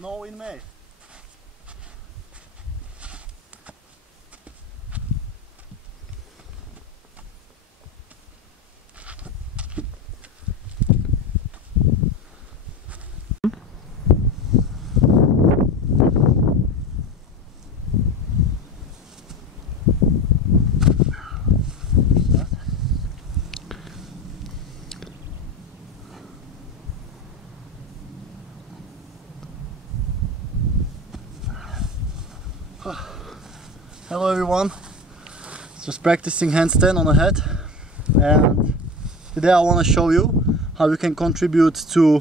snow in May. Hello everyone, just practicing handstand on a head, and today I want to show you how you can contribute to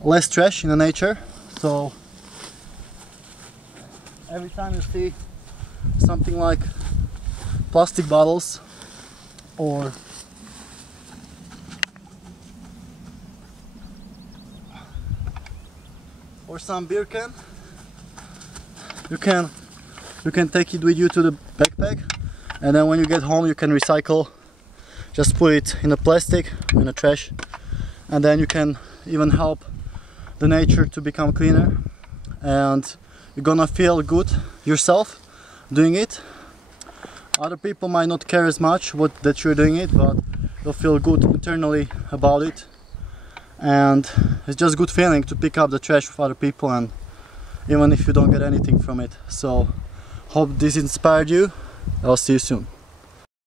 less trash in the nature. So every time you see something like plastic bottles or some beer can, you can take it with you to the backpack, and then when you get home you can recycle. Just put it in a plastic, in a trash, and then you can even help the nature to become cleaner, and you're gonna feel good yourself doing it. Other people might not care as much that you're doing it, but you'll feel good internally about it, and it's just a good feeling to pick up the trash with other people, and even if you don't get anything from it. So hope this inspired you. I'll see you soon.